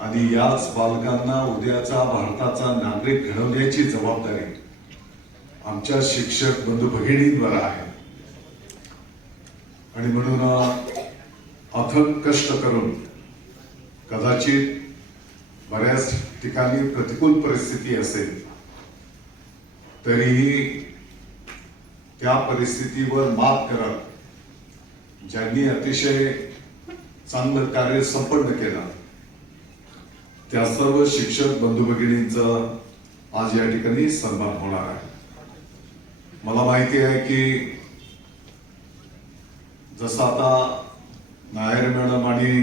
आणि याच बालकांना उद्याचा भारताचा नागरिक घडवण्याची जबाबदारी आमच्या शिक्षक बंधू भगिनींवर आहे. आणि म्हणून अथक कष्ट करून कदाचित बऱ्याच ठिकाणी प्रतिकूल परिस्थिती असेल तरीही त्या परिस्थितीवर मात करत ज्यांनी अतिशय चांगलं कार्य संपन्न केलं त्या सर्व शिक्षक बंधू भगिनींचा आज या ठिकाणी सन्मान होणार आहे. मला माहिती आहे की जसं आता नायर मॅडम आणि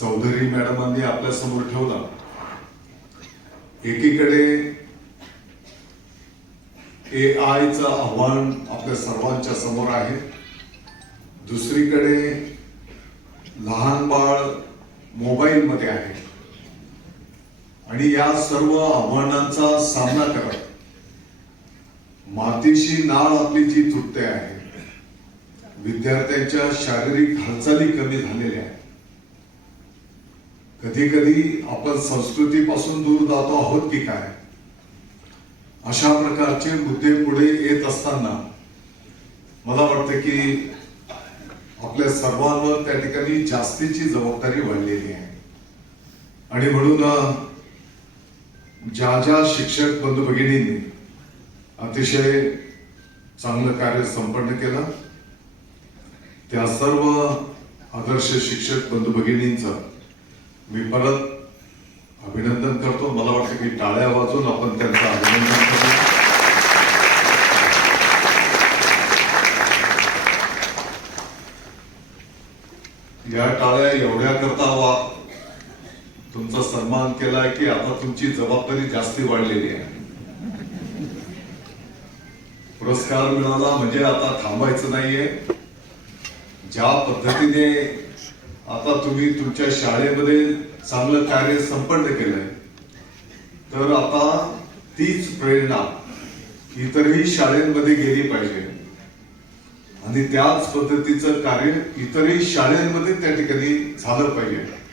चौधरी मॅडमांनी आपल्यासमोर ठेवला एकीकडे ए आयचं आव्हान आपल्या सर्वांच्या समोर आहे दुसरीकडे लहान बाळ मोबाईलमध्ये आहे. आणि या सर्व आव्हानांचा सामना करत मातीशी नाळ आपली जी तुटते आहे विद्यार्थ्यांच्या शारीरिक हालचाली कमी झालेल्या आहेत. कधी कधी आपण संस्कृतीपासून दूर जातो आहोत की काय? अशा प्रकारचे मुद्दे पुढे येत असताना मला वाटतं की आपल्या सर्वांवर त्या ठिकाणी जास्तीची जबाबदारी वाढलेली आहे. आणि म्हणून ज्या ज्या शिक्षक बंधू भगिनींनी अतिशय चांगलं कार्य संपन्न केलं त्या सर्व आदर्श शिक्षक बंधू भगिनींचं मी परत अभिनंदन करतो. मला वाटतं की टाळ्या वाजून आपण त्यांचं अभिनंदन करतो. या टाळ्या एवढ्या करता वा तुमचा सन्मान केलाय की आता तुमची जबाबदारी जास्ती वाढलेली आहे. पुरस्कार मिळाला म्हणजे आता थांबायचं नाहीये. ज्या पद्धतीने आता तुम्ही तुमच्या शाळेमध्ये चांगलं कार्य संपन्न केलंय तर आता तीच प्रेरणा इतरही शाळेमध्ये गेली पाहिजे. आणि त्याच पद्धतीचं कार्य इतरही शाळेमध्ये त्या ठिकाणी झालं पाहिजे.